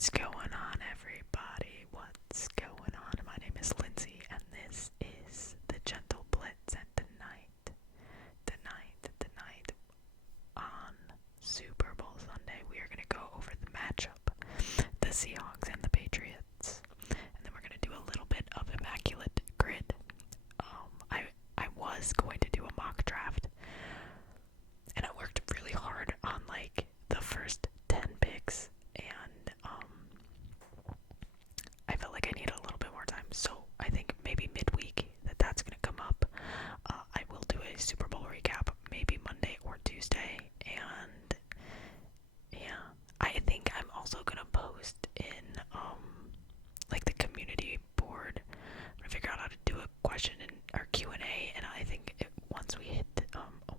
What's going on, everybody? What's going on? My name is Lindsay, and this is the Gentle Blitz. And tonight, on Super Bowl Sunday, we are going to go over the matchup, the Seahawks and the Patriots, and then we're going to do a little bit of Immaculate Grid. I was going to do a mock draft, and I worked really hard on like the first 10 picks, and I felt like I needed a little bit more time, so I think maybe midweek that's gonna come up. I will do a Super Bowl recap, maybe Monday or Tuesday, and yeah, I think I'm also gonna post in like the community board. I'm gonna figure out how to do a question and or Q&A, and I think once we hit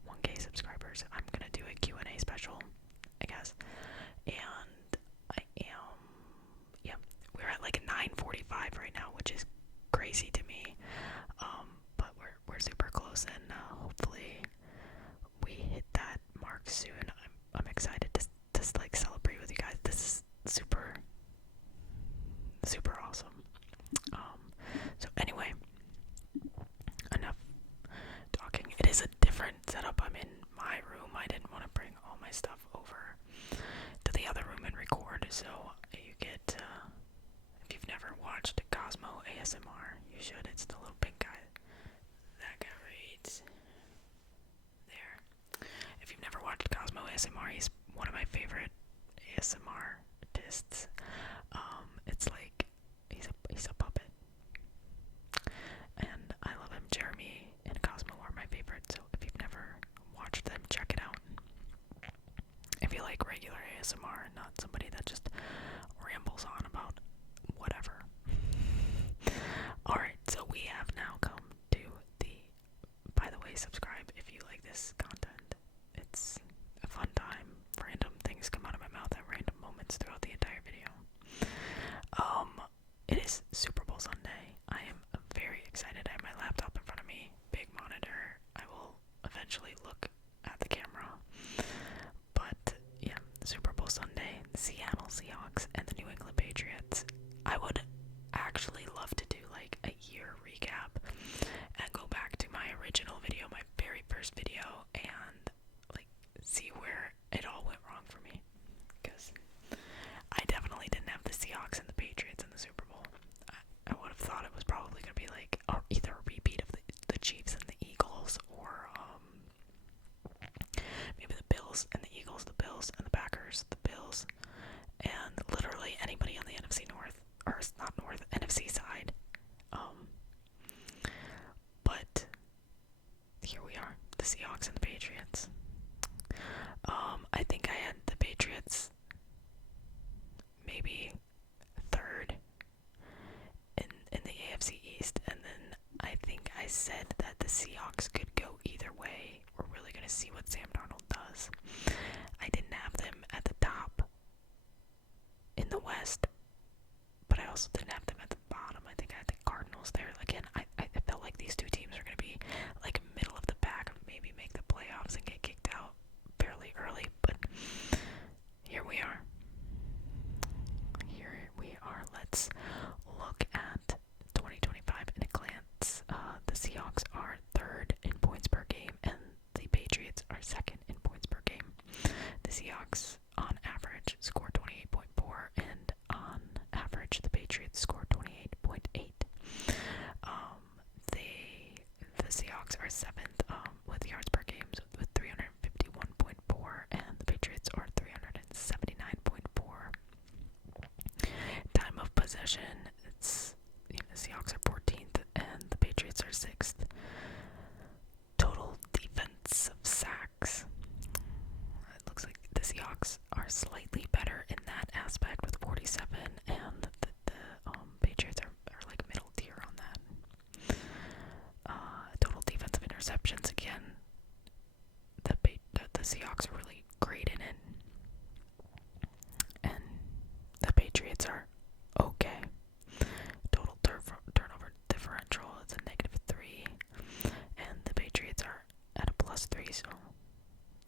1K subscribers, I'm gonna do a Q&A special, I guess. And I am, yeah, we're at like 9:45 right now, which is crazy to me. But we're super close, and hopefully we hit that mark soon. I'm excited to like celebrate with you guys. This is super awesome. So anyway, enough talking. It is a different setup. I'm in my room. I didn't want to bring all my stuff over to the other room and record, so you get, if you've never watched Cosmo ASMR, you should. It's the little pink guy. That guy right there. If you've never watched Cosmo ASMR, he's one of my favorite ASMR artists. It's like, he's a puppet. And I love him. Jeremy and Cosmo are my favorites, so if you've never watched them, check it out. If you like regular ASMR and not somebody that just rambles on about whatever. Alright, so we have now come to the, by the way, subscribe if you like this content. It's a fun time. Random things come out of my mouth at random moments throughout the entire video. It is Super Bowl Sunday. I am very excited. I have my laptop in front of me, big monitor. I will eventually look at the camera. But yeah, Super Bowl Sunday, the Seattle Seahawks and the New England Patriots. I would actually love to do like a year recap and go back to my original video, my very first video, and like see where it all went wrong for me. Because I definitely didn't have the Seahawks and the Patriots in the Super Bowl. I would have thought it was probably going to be like either a repeat of the Chiefs and the Eagles, or maybe the Bills and the Eagles, the Bills and the Packers, the Bills, and literally anybody on the NFC North, or not North, NFC side. But here we are, the Seahawks and the Patriots. I think I had the Patriots maybe third in the AFC East, and then I think I said that the Seahawks could go either way. We're really going to see what Sam Darnold does. I didn't have them at the top in the West, but I also didn't have them at the bottom. I think I had the Cardinals there. Again, I felt like these two teams are going to be like middle of the pack, maybe make the playoffs and get kicked out fairly early, but here we are. Let's look at 2025 in a glance. The Seahawks are third in points per game, and the Patriots are second in points per game. The Seahawks, on average, score 28.4, and on average, the Patriots score 28.8. The Seahawks are seventh with yards per game with 351.4, and the Patriots are 379.4. Time of possession, the Seahawks are 14th and the Patriots are 6th. Total defensive sacks. It looks like the Seahawks are slightly better in that aspect with 47, and the Patriots are like middle tier on that. Total defensive interceptions, again, the Seahawks are really great in it, and the Patriots are okay. Total turnover differential is a -3, and the Patriots are at a +3, so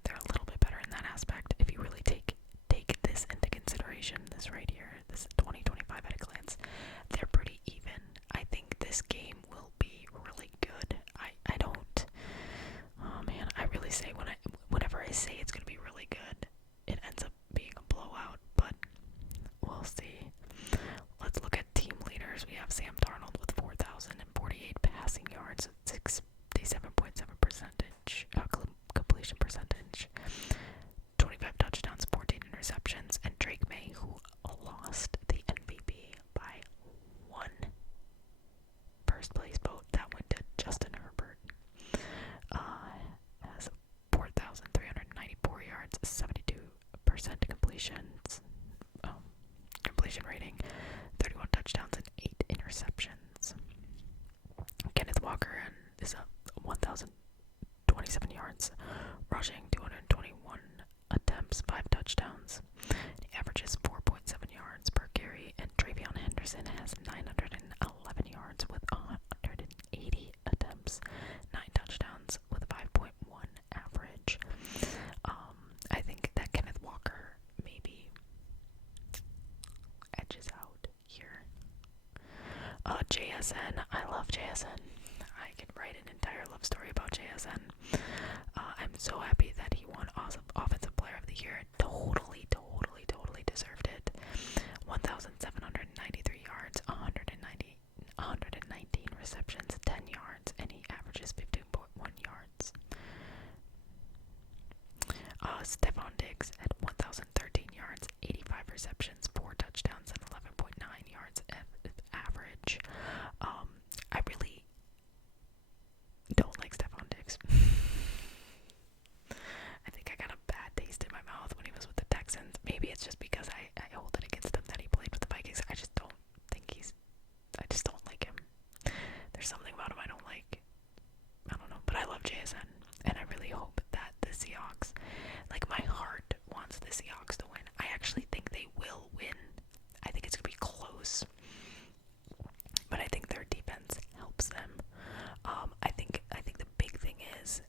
they're a little bit better in that aspect. If you really take this into consideration, this right here, This is 2025 at a glance. They're pretty even. I think this game will be really good. I don't. Oh man, I really say whenever I say it's gonna be really good, it ends up being a blowout. But we'll see. Let's look at team leaders. We have Sam Darnold with 4,048 passing yards, 67.7% completion percentage, 25 touchdowns, 14 interceptions, and Drake May, who lost the MVP by one first place vote, that went to Justin Herbert, has 4,394 yards, 72% completion rating, 31 touchdowns, and 8 interceptions. Kenneth Walker is a 1,027 yards, rushing 221 attempts, 5 touchdowns. He averages 4.7 yards per carry, and Travion Henderson has 911 yards with 180 attempts, 9 touchdowns with 5.1 average. I think that Kenneth Walker maybe edges out here. JSN, I love JSN. I could write an entire love story about JSN. I'm so happy that he won Offensive Player of the Year. Totally deserved it. 1,793 yards, 119 receptions, 10 yards, and he averages 15.1 yards. Stephon Diggs at 1,013 yards, 85 receptions, 4 touchdowns, and 11.9 yards average. I really don't like Stephon Diggs. I think I got a bad taste in my mouth when he was with the Texans. Maybe it's just because I hold it against him that he played with the Vikings. I just don't like him. There's something about him I don't like. I don't know, but I love JSN, and I really hope that the Seahawks, like my heart wants the Seahawks to win. I actually think they will win. I think it's gonna be close, but I think their defense helps them. I think the big thing is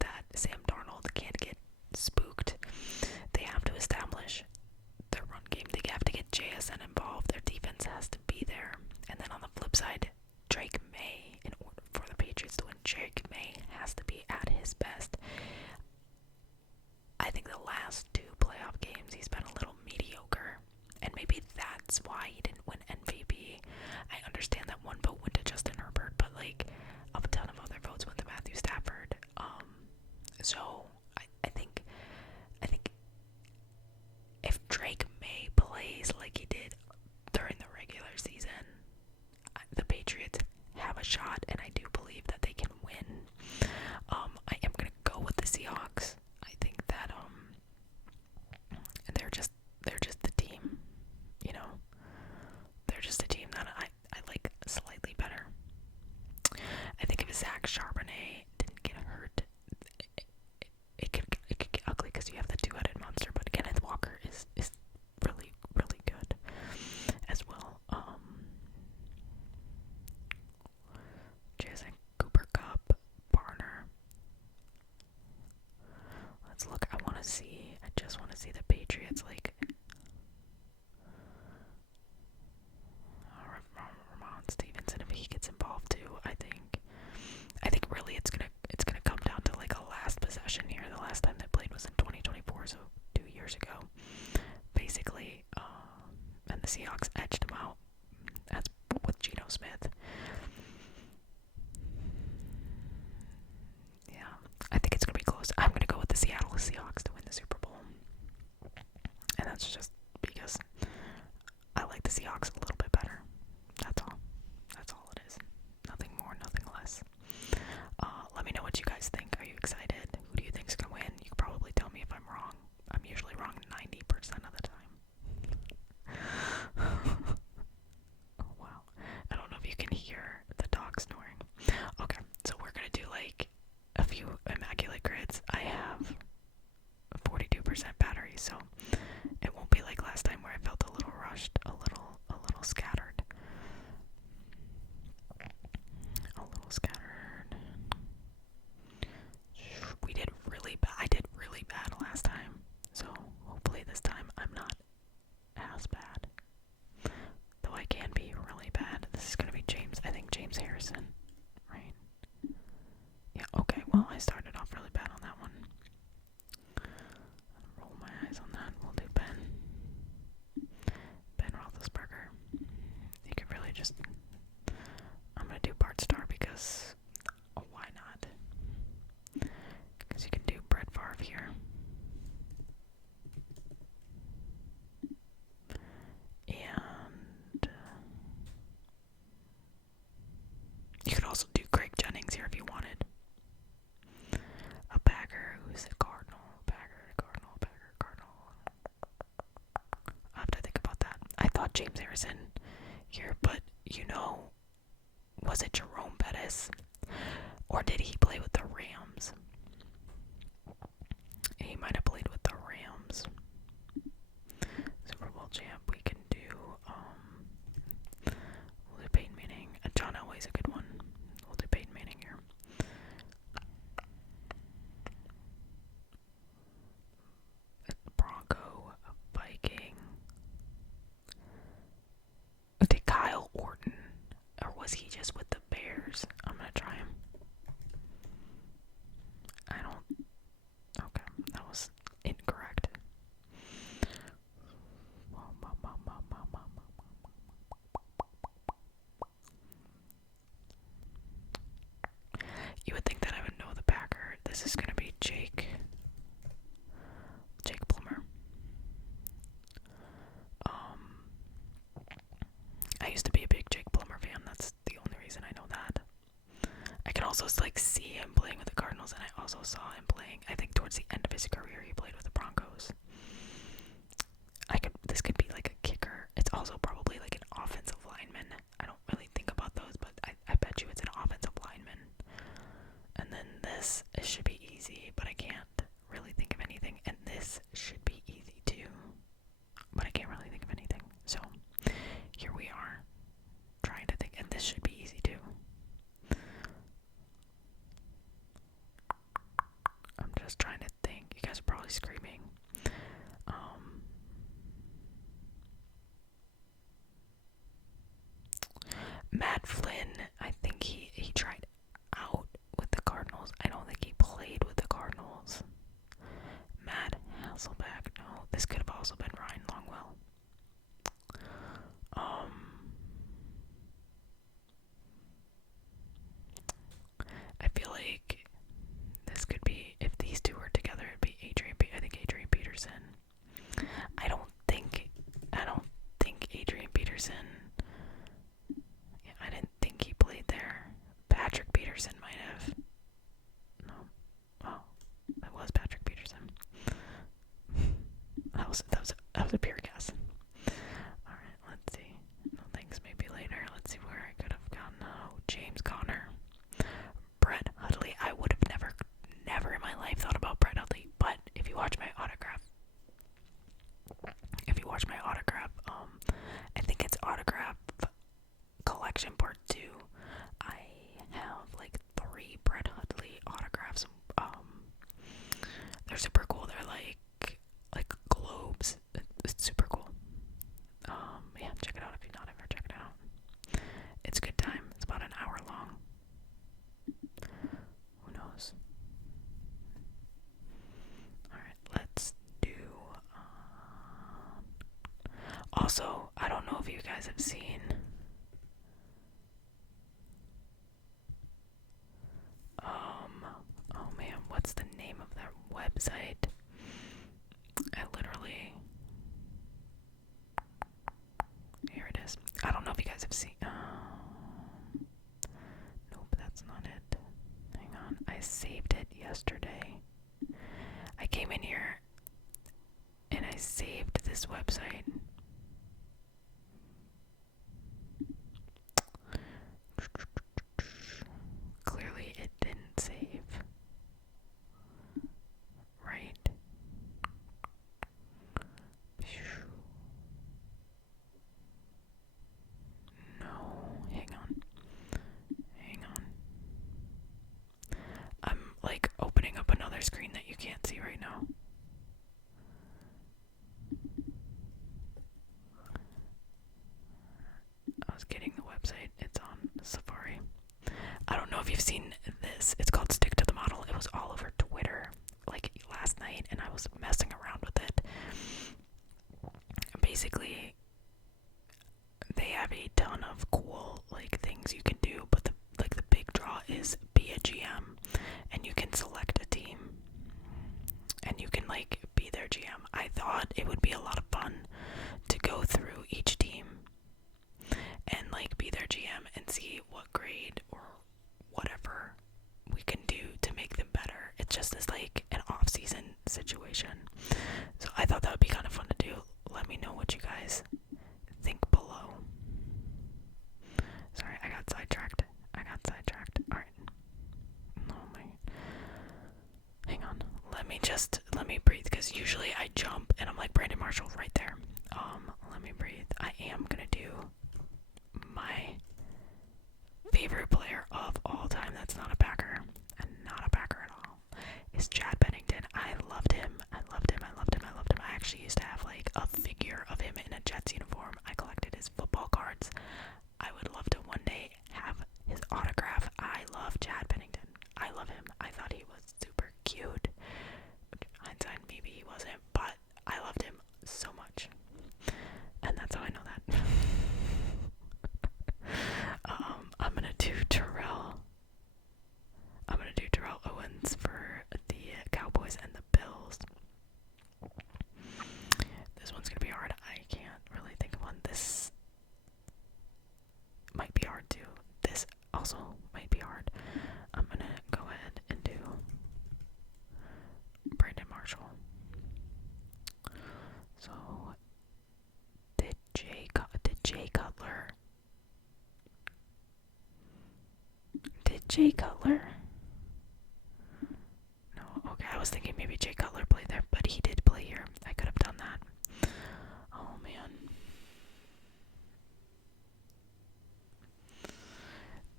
that Sam Darnold can't get spooked. They have to establish their run game. They have to get JSN involved. Their defense has to be there. And then on the flip side, Drake May, in order for the Patriots to win, Drake May has to be at his best. I think the last 2 playoff games he's been a little mediocre, and maybe that's why he didn't win MVP. I understand that one vote went to Justin Herbert, but like a ton of other votes went to Matthew Stafford. So I think if Drake May plays like he did during the regular season, the Patriots have a shot, and I do believe that they can win. I am gonna go with the Seahawks. I think that they're just the team, you know. They're just a team that I like slightly better. I think if Zach Charbonnet didn't get hurt, it could get ugly because you have the 2-headed monster. But Kenneth Walker is really good as well. Jason Cooper Kupp, Barner. Let's look. I just want to see the Patriots like. Ramon Stevenson, if he gets involved too, I think really it's gonna come down to like a last possession here. The last time they played was in 2024, so 2 years ago, basically. And the Seahawks edged them out. That's with Geno Smith. Yeah, I think it's gonna be close. I'm gonna go with the Seattle Seahawks to win the Super Bowl, and that's just because I like the Seahawks a little bit better. That's all. That's all it is. Nothing more, nothing less. Let me know what you guys think. Are you excited? Who do you think's gonna win? You can probably tell me if I'm wrong. I'm usually wrong 90% of the time. Oh wow. I don't know if you can hear the dog snoring. Okay, so we're gonna do like a few Immaculate Grids. I have 42% battery, so it won't be like last time where I felt a little rushed, a little scattered. I did really bad last time, so hopefully this time I'm not as bad. not James Harrison here, but was it Jerome Bettis? Or did he play with the Rams? He might have played with the Rams. Super Bowl champ. We can do we'll do Peyton Manning. John Elway's a good one. We'll do Peyton Manning here. Bronco, Viking. Did Kyle Orton, or was he just with the Bears? I'm gonna try him. Okay, that was incorrect. You would think that I would know the Packer. This is gonna be Jake Plummer. I used to be a big Jake Plummer fan. That's the only reason I know that. I can also see him playing with the Cardinals, and I also saw him playing, I think towards the end of his career, he played with the Broncos. This could be like a kicker. It's also probably like an offensive lineman. I don't really think about those, but I bet you it's an offensive lineman. And then this, it should be easy, but I can't really think of anything. And this should be easy too, but I can't really think of anything. So here we are, trying to think, and this should be easy too. I'm just trying to think. You guys are probably screaming. Matt Flynn, I think he tried out with the Cardinals. I don't think he played with the Cardinals. Matt Hasselbeck, no. This could have also been Ryan Longwell. I feel like this could be, if these two were together, it'd be I think Adrian Peterson. I don't think Adrian Peterson, I didn't think he played there. Patrick Peterson might have. No. Oh, that was Patrick Peterson. That was a pure guess. Alright, let's see. No, thanks, maybe later. Let's see where I could have gone. No, James Conner. Brett Hundley. I would have never in my life thought about Brett Hundley, but if you watch my autograph, I think it's autograph collection part 2. I have like 3 Brett Hundley autographs. They're super cool. They're like globes. It's super cool. Yeah, check it out if you've not ever checked it out. It's a good time. It's about an hour long. Who knows? Alright, let's do also, I don't know if you guys have seen oh man, what's the name of that website? Here it is. I don't know if you guys have seen. Nope, that's not it. Hang on, I saved it yesterday. I came in here and I saved this website. Clearly it didn't save. Right? No, hang on. I'm like opening up another screen that you can't see right now. I was getting the website. It's on Safari. I don't know if you've seen this. It's called Stick to the Model. It was all over Twitter like last night, and I was messing around with it. Basically, they have a ton of cool things you can do, but the big draw is be a GM, and you can select a team, and you can be their GM. I thought it would be a lot of fun to go through each team and be their GM and see what grade or whatever we can do to make them better. It's just this an off-season situation. So I thought that would be kind of fun to do. Let me know what you guys think Jay Cutler? No, okay, I was thinking maybe Jay Cutler played there, but he did play here. I could have done that. Oh man.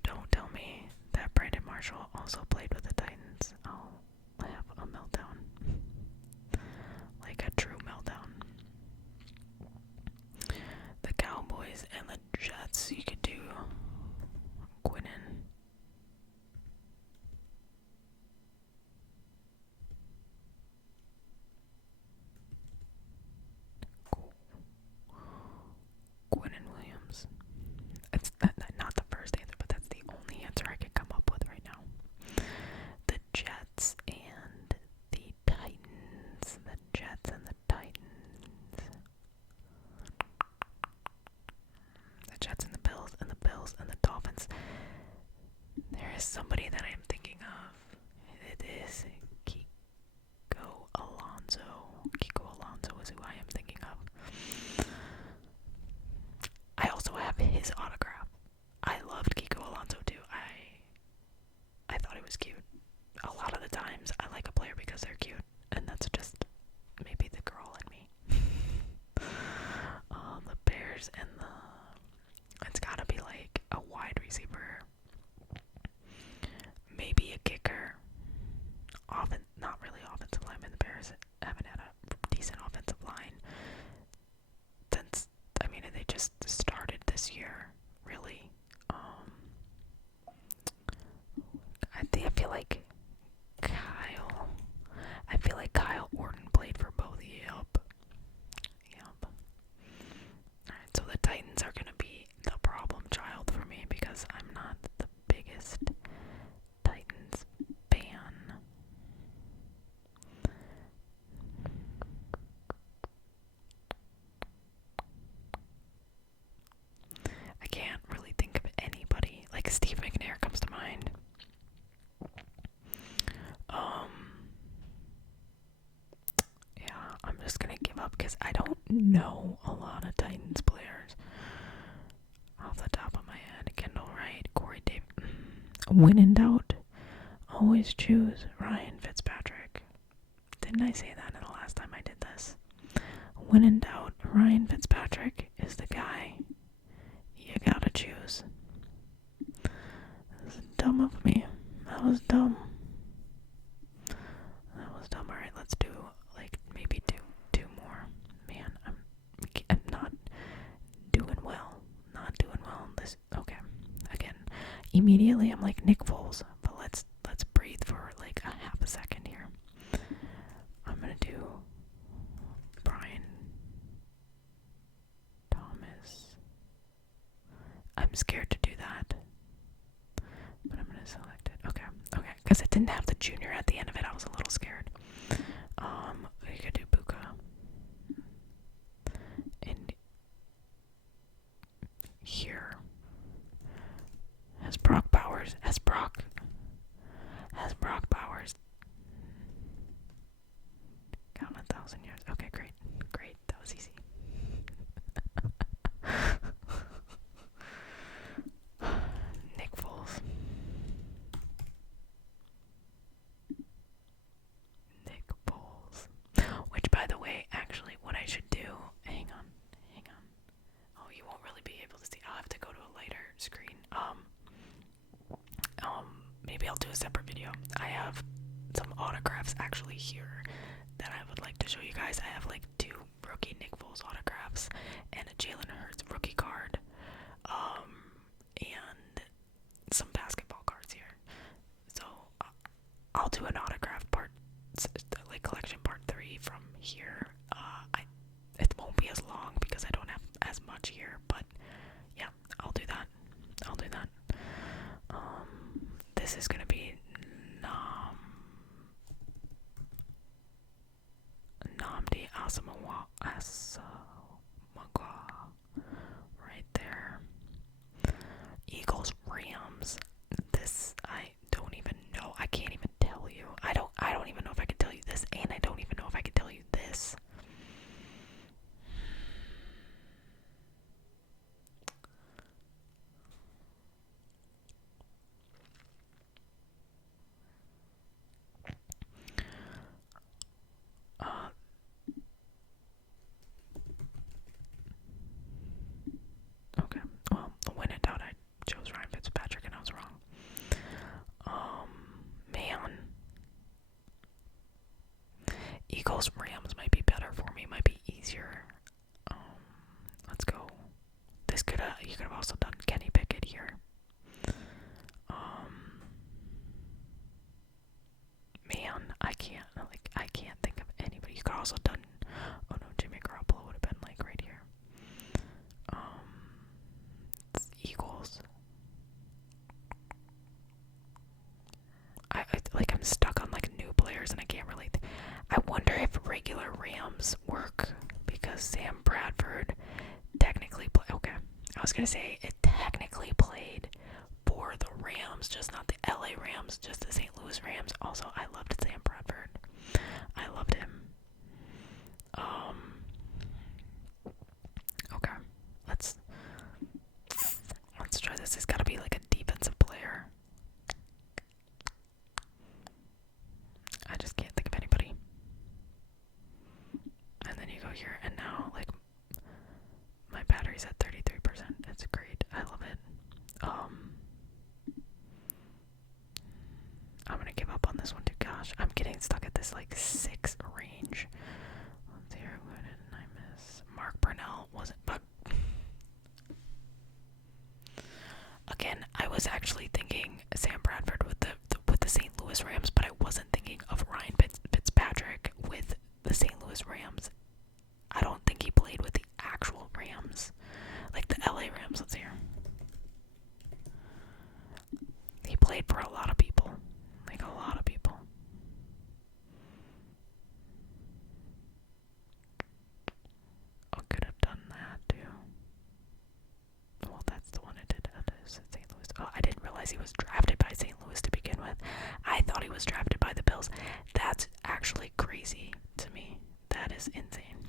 Don't tell me that Brandon Marshall also played with the Titans. I'll have a meltdown. Like a true meltdown. The Cowboys and the Jets, you could do Quinnen. Quinnen Williams. It's not the first answer, but that's the only answer I can come up with right now. The Jets and the Titans. The Jets and the Titans. The Jets and the Bills and the Bills and the Dolphins. There is somebody that I am thinking of. It is Kiko Alonso. Kiko Alonso is who I am thinking of. I also have his autograph. I loved Kiko Alonso too. I thought he was cute. A lot of the times I like a player because they're cute, and that's just maybe the girl in me. The Bears and it's gotta be like a wide receiver, maybe a kicker. Not really offensive lineman. The Bears haven't had a decent offensive line since, they just started this year, really. I feel like Kyle Orton played for both. Yep. Alright, so the Titans are gonna be the problem child for me because I'm not the biggest Titans fan. I can't really think of anybody. Like Steve McNair comes to mind. Yeah, I'm just gonna give up because I don't know a lot of Titans players off the top of my head. Kendall Wright, Corey Davis. When in doubt, always choose Ryan Fitzpatrick. Didn't I say that in the last time I did this? When in doubt, Ryan Fitzpatrick is the guy you gotta choose. That was dumb of me. That was dumb. Alright, let's do maybe two more. Man, I'm not doing well. Not doing well. Okay. Again, immediately I'm like Nick Foles, but let's breathe for like a half a second here. I'm gonna do Brian Thomas. I'm scared to do that, but I'm gonna select it. Okay, because it didn't have the junior at the end of it. I was a little scared. We could do Buka. And here has Brock Bowers. Has Brock Bowers count 1,000 yards? Okay, great. That was easy. Nick Foles. Which, by the way, actually, what I should do. Hang on. Oh, you won't really be able to see. I'll have to go to a lighter screen. Maybe I'll do a separate video. I have some autographs actually here that I would like to show you guys. I have like 2 rookie Nick Foles autographs and a Jalen Hurts rookie card, and some basketball cards here. So I'll do an autograph part, like collection part 3 from here. It won't be as long because I don't have as much here, but yeah, I'll do that. This is gonna be Nnamdi Asomugha right there. Eagles Rams. This I don't even know. I can't even tell you. I don't even know if I can tell you this, and I don't even know if I can tell you this. Bills Rams might be better for me, might be easier. Um, let's go. This could you could have also done Kenny Pickett here. Man, I can't think of anybody. You could also done. Oh no, Jimmy Garoppolo would have been like right here. Eagles. I'm stuck on like new players and I can't really. I wonder if regular Rams work because Sam Bradford technically okay. I was gonna say it technically played for the Rams, just not the LA Rams, just the St. Louis Rams. Also, I loved Sam Bradford. I loved him. Okay. Let's try this. It's gotta be like a defensive player. I just can't think of anybody. And then you go here, and now, like, my battery's at 33%. It's great. I love it. I'm gonna give up on this one too. Gosh, I'm getting stuck at this, like, 6 range. Let's see here. What did I miss? Mark Brunell wasn't, but again, I was actually thinking Sam Bradford with the St. Louis Rams, but I wasn't thinking of Ryan Fitzpatrick with the St. Louis Rams. I don't think he played with the actual Rams, like the LA Rams. Let's hear. He played for a lot of people, like a lot of people. I could have done that too. Well, that's the one I did. St. Louis. Oh, I didn't realize he was drafted by St. Louis to begin with. I thought he was drafted by the Bills. That's actually crazy to me. That is insane.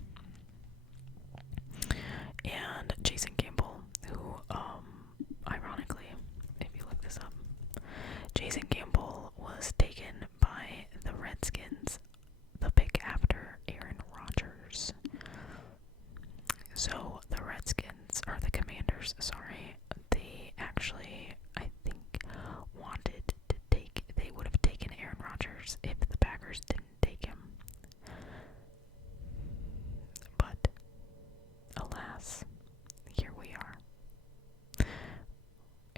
And Jason Campbell, who, ironically, if you look this up, Jason Campbell was taken by the Redskins, the pick after Aaron Rodgers. So the Redskins, or the Commanders, sorry, they actually, I think, wanted to they would have taken Aaron Rodgers if the Packers didn't take him. But, alas, here we are.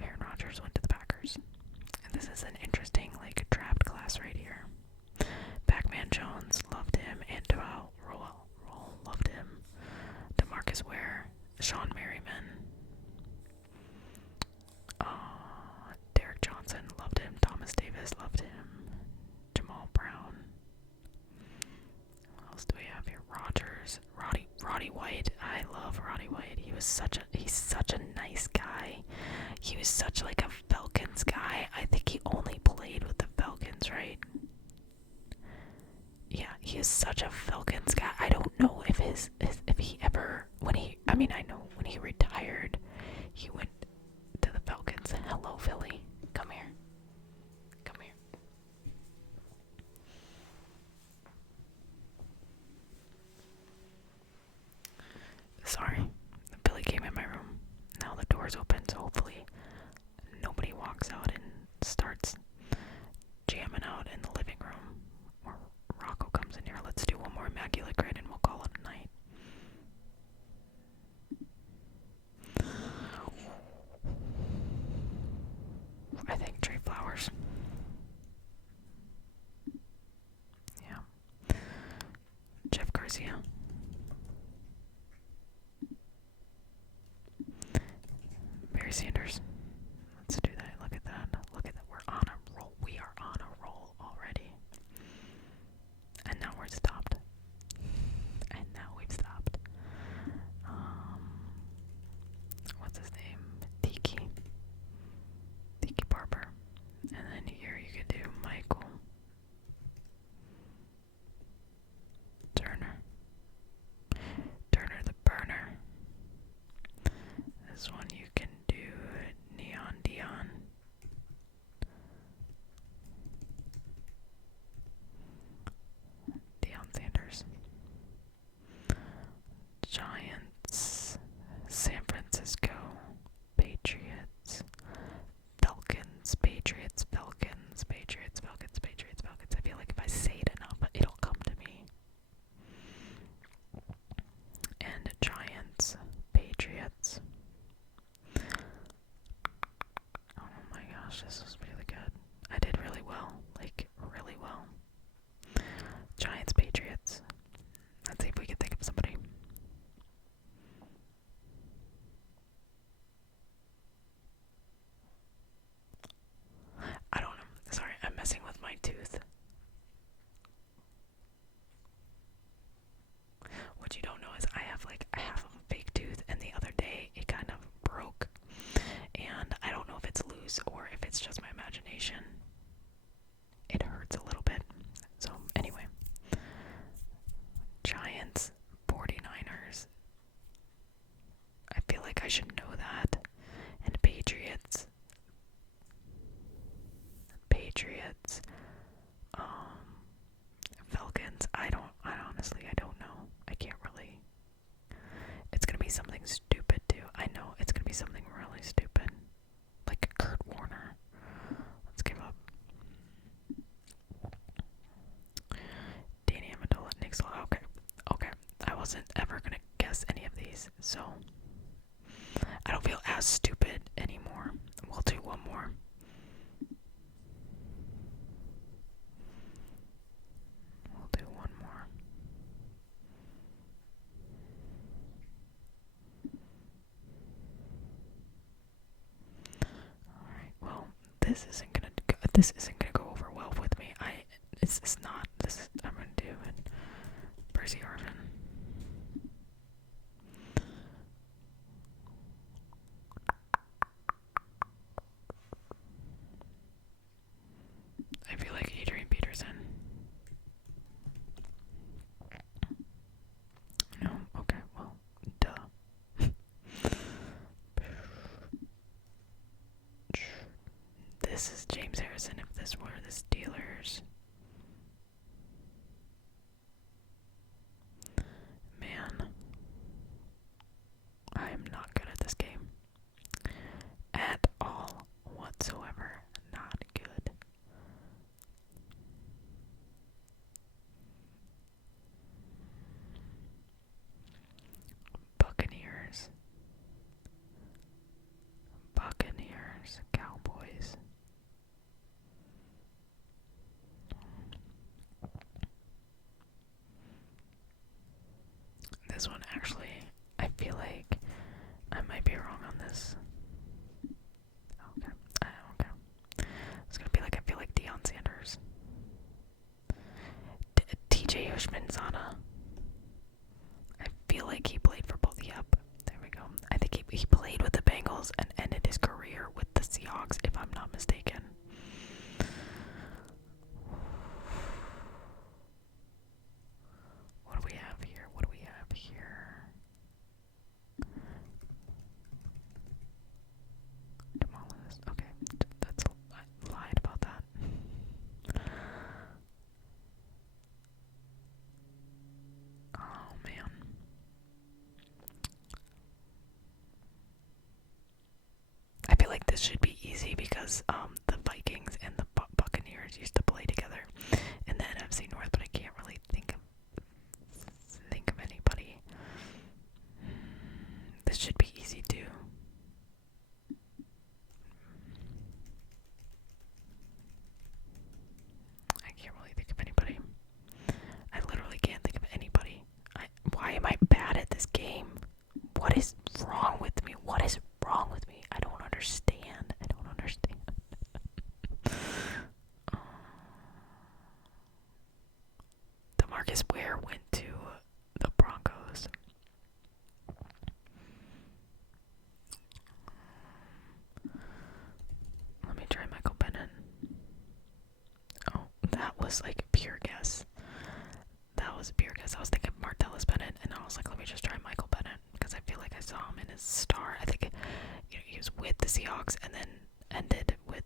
Aaron Rodgers went to the Packers. And this is an interesting, like, draft class right here. Pac-Man Jones, loved him. Antoine Roll, loved him. DeMarcus Ware, Sean Merriman. Derek Johnson, loved him. Thomas Davis, loved him. Jamal Brown. What else do we have here? Rodgers, Roddy White. I love Roddy White. He's such a nice guy. He was such like a Falcons guy. I think he only played with the Falcons, right? Yeah, he is such a Falcons guy. I don't know if if he ever I know when he retired, he went to the Falcons. Hello, Philly. Come here. Come here. Sorry. Billy came in my room. Now the door's open, so hopefully nobody walks out and starts jamming out in the living room. Or Rocco comes in here. Let's do one more Immaculate Grid and we'll call it a night. I think Trey Flowers. Yeah. Jeff Garcia. Barry Sanders. Let's do that. Look at that. Look at that. We're on a roll. We are on a roll already. And now we're stopped. And now we've stopped. What's his name? Tiki Barber. And then here you could do Michael Turner the Burner. This one you can do I should know that. And Patriots. Patriots. Falcons. I honestly, I don't know. I can't really. It's gonna be something stupid too. I know it's gonna be something really stupid. Like Kurt Warner. Let's give up. Danny Amendola, Nick Sala. Okay. Okay. I wasn't ever gonna guess any of these, so I don't feel as stupid anymore. We'll do one more. We'll do one more. Alright, well, this isn't gonna go over well with me. It's not. I'm gonna do it. Percy Harvin. I feel like Adrian Peterson. No? Okay, well, duh. This is James Harrison if this were the Steelers. Man. I am not good at this game. At all whatsoever. Not good. Buccaneers. Buccaneers. Cowboys. This one actually, I feel like I might be wrong on this. Okay. Okay. It's gonna be like, I feel like Deion Sanders. TJ Hushmanzana. I feel like he played for both. Yep. There we go. I think he played with the Bengals and ended his career with the Seahawks, if I'm not mistaken. What do we have here? What do we have here? Jamal Lewis. Okay. I lied about that. Oh, man. I feel like this should be easy because the Vikings and the Buccaneers used to play together in the NFC North, but I can't really think of anybody. This should be easy too. I can't really think of anybody. I literally can't think of anybody. Why am I bad at this game? What is wrong with me? What is wrong with me? I don't understand. I don't understand. DeMarcus Ware went to the Broncos. Let me try Michael Bennett. Oh, that was like a pure guess. That was a pure guess. I was thinking Martellus Bennett, and I was like, let me just try Michael Bennett because I feel like I saw him in his star. I think he was with the Seahawks and then ended with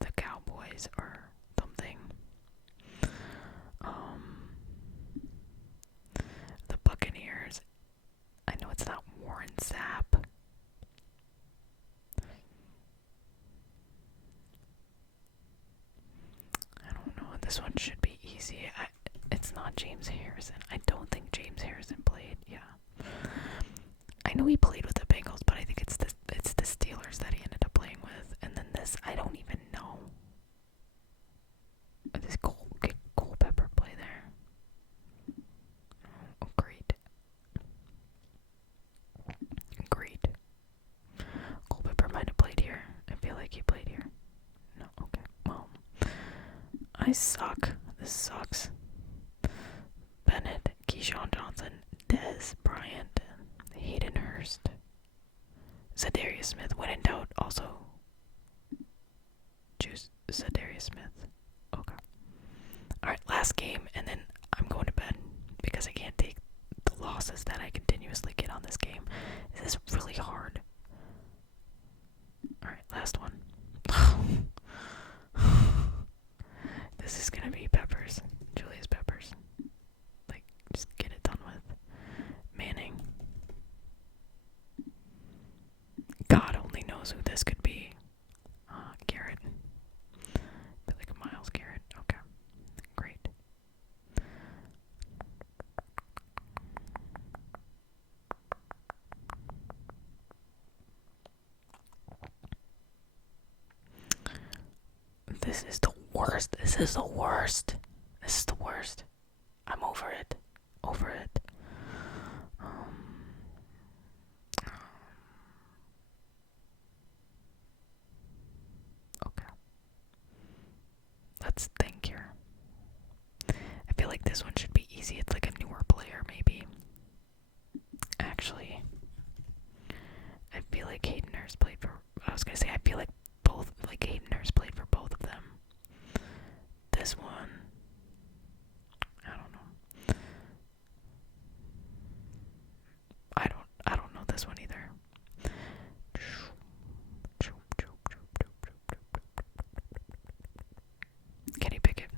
the Cowboys or something. The Buccaneers. I know it's not Warren Sapp. I don't know. This one should be easy. It's not James Harrison. I don't think James Harrison played. Yeah. I know he played with the Bengals, but I think it's the Steelers that he ended up playing with. And then this, I don't even know. This Culpepper play there? Oh, great. Great. Culpepper might have played here. I feel like he played here. No, okay. Well, I suck. This sucks. Bennett, Keyshawn Johnson, Dez Bryant, Hayden Hurst, Zadarius Smith. When in doubt, also choose Zadarius Smith. Okay. Alright, last game, and then I'm going to bed because I can't take the losses This is the worst. This is the worst. This is the worst. I'm over it. Over it. Okay. Let's think here. I feel like this one should be easy. It's like a newer player, maybe. Actually, I feel like Hayden Hurst played for. I was gonna say I feel like both. Like Hayden Hurst played for both of them. This one, I don't know. I don't know this one either. Kenny Pickett.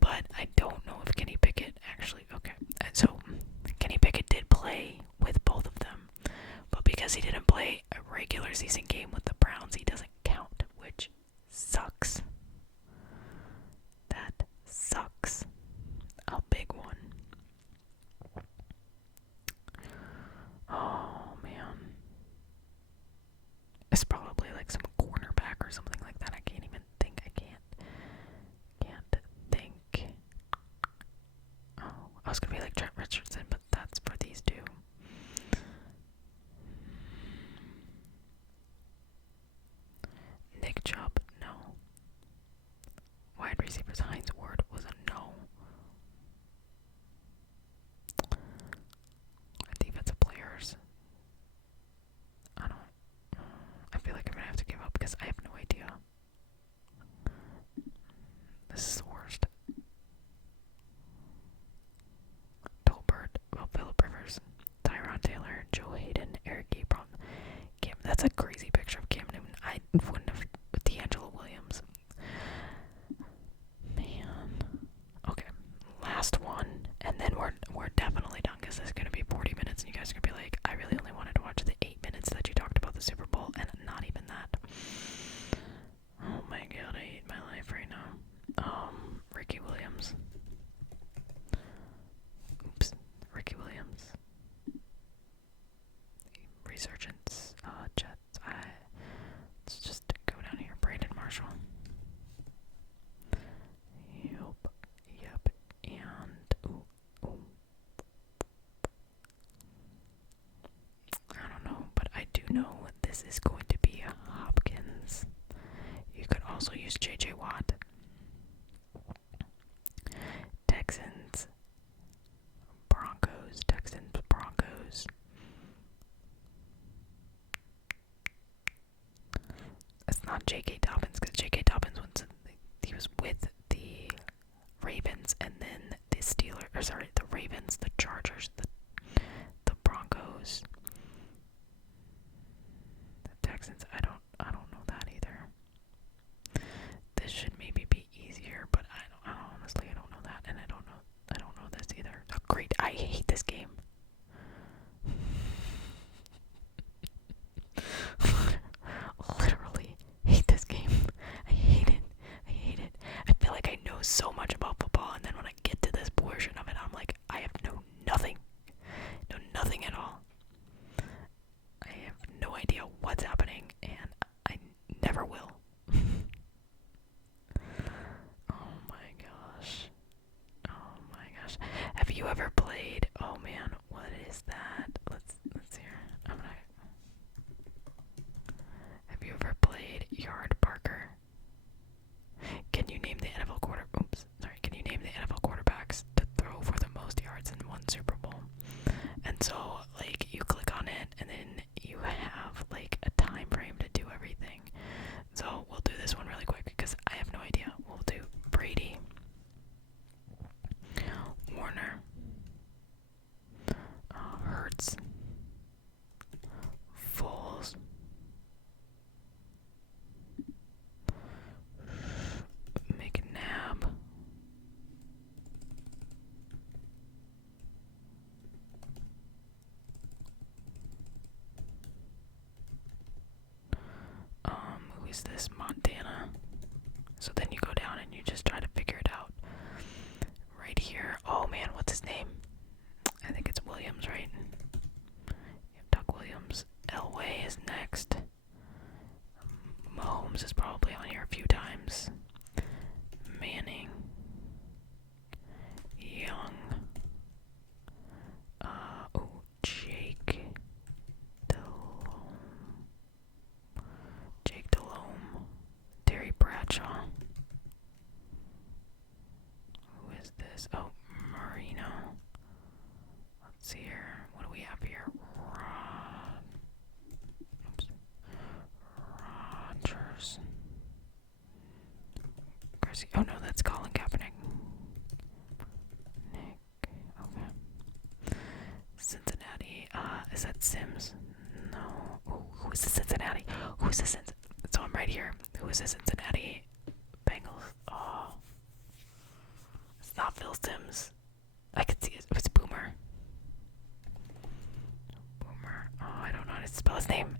But I don't know if Kenny Pickett actually. Okay, so Kenny Pickett did play with both of them, but because he didn't play a regular season game with the Browns, he doesn't count, which sucks. That sucks. A big one. Oh man. It's probably like some cornerback or something like that. I can't even think. I can't think. Oh, I was gonna be like Trent Richardson, but that's for these two. Nick Chubb, no. Wide receivers Hines Ward was a no. Defensive players. I feel like I'm gonna have to give up because I have no idea. This is the worst. Tolbert, Phillip Rivers, Tyron Taylor, Joe Hayden, Eric Ebron. That's a crazy picture of Cam Newton. I wouldn't have with D'Angelo Williams. Man. Okay, last one, and then we're definitely done because this is gonna be 40 minutes, and you guys are gonna be like, I really only wanted to watch the 8 minutes that you talked about the Super Bowl, and not even that. Oh my god, I hate my life right now. Ricky Williams. Oops, Ricky Williams. Resurgence, Jets. Let's just go down here. Brandon Marshall. Yep, and I don't know, but I do know this is going to be a Hopkins. You could also use J.J. Watt. Texans, Broncos. It's not J.K. Dobbins because J.K. Dobbins he was with the Ravens and then the the Ravens, the Chargers, the Broncos, the Texans. I don't know that either. This should maybe be easier, but honestly I don't know that, and I don't know this either. Oh, great! I hate this game. Literally hate this game. I hate it. I feel like I know so much about football, and then when I get to this portion of it, I'm like, I have nothing at all. I have no idea what's happening, and I never will. Oh my gosh. Have you ever played? Oh man, what is that? Let's hear. Have you ever played Yard Parker? Can you name the NFL quarterbacks to throw for the most yards in one Super Bowl? And so, like, you click on it, and then you have like a time frame to do everything. So we'll do this one really quick because I have no idea. We'll do Brady, Warner, Hurts, Foles, McNabb, who is this? Montana. So then you go down and you just try to figure it out. Right here. Oh man, what's his name? I think it's Williams, right? Yep, Doug Williams. Elway is next. Mahomes is probably Is that Sims? No. Ooh, who is the Cincinnati? Who's the Cincinnati? So I'm right here. Who is the Cincinnati Bengals? Oh. It's not Phil Sims. I could see it. It was Boomer. Boomer. Oh, I don't know how to spell his name.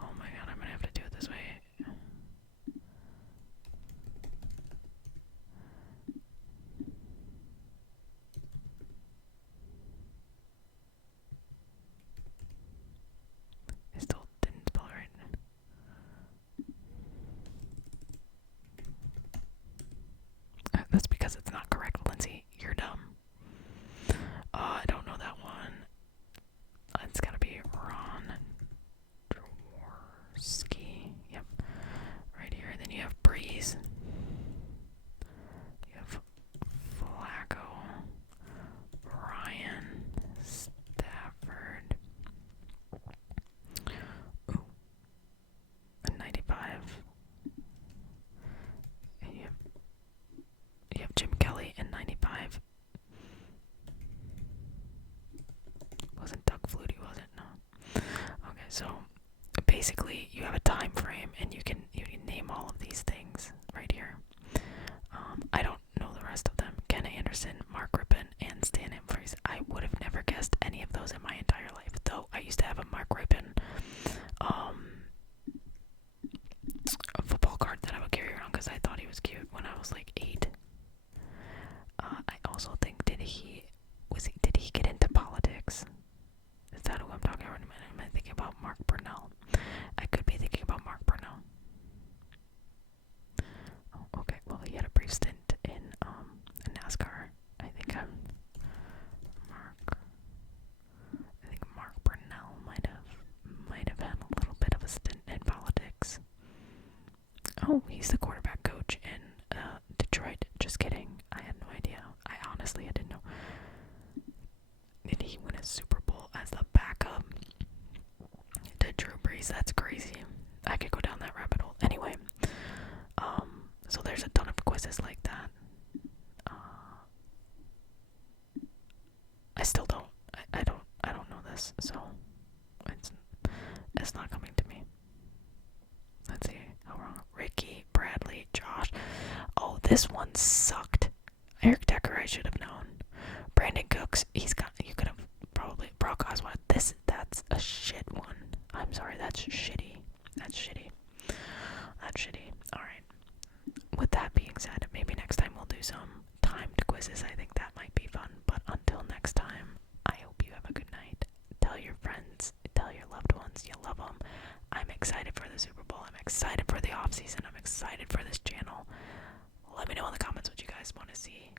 Oh my god, I'm gonna have to do it this way. I still didn't spell it right. That's because it's not correct, Lindsay. You're dumb. I don't know that one. It's gotta be Ron Jaworski. Yep. Right here. Then you have Breeze. You have Flacco. Ryan. Stafford. Ooh. A 95. And you have Jim Kelly in 95. Wasn't Doug Flutie, was it? No. Okay, so basically you have a time frame and you can name all of these things right here. I don't know the rest of them. Ken Anderson, Mark Rippon, and Stan Humphries. I would have never guessed any of those in my entire life. Though I used to have a Mark Rippon a football card that I would carry around because I thought he was cute when I was like 8. I also think did he get into politics? Is that who I'm talking about? Am I thinking about Mark Brunell? I could be thinking about Mark Brunell. Oh, okay. Well, he had a brief stint in NASCAR. I think Mark Brunell might have had a little bit of a stint in politics. Oh, he's the quarterback coach in Detroit. Just kidding. I had no idea. I didn't know. Did he win a Super Bowl as the backup to Drew Brees? That's crazy. I could go down that rabbit hole. Anyway, so there's a ton of quizzes like that. I still don't. I don't know this, so it's not coming to me. Let's see how wrong. Ricky, Bradley, Josh. Oh, this one sucked. Eric Decker, I should have known. Brandon Cooks, you could have probably. Brock Osweiler, that's a shit one. I'm sorry, that's shitty. That's shitty. Alright. With that being said, maybe next time we'll do some timed quizzes. I think that might be fun. But until next time, I hope you have a good night. Tell your friends, tell your loved ones you love them. I'm excited for the Super Bowl. I'm excited for the off season. I'm excited for this channel. Let me know in the comments what you guys want to see.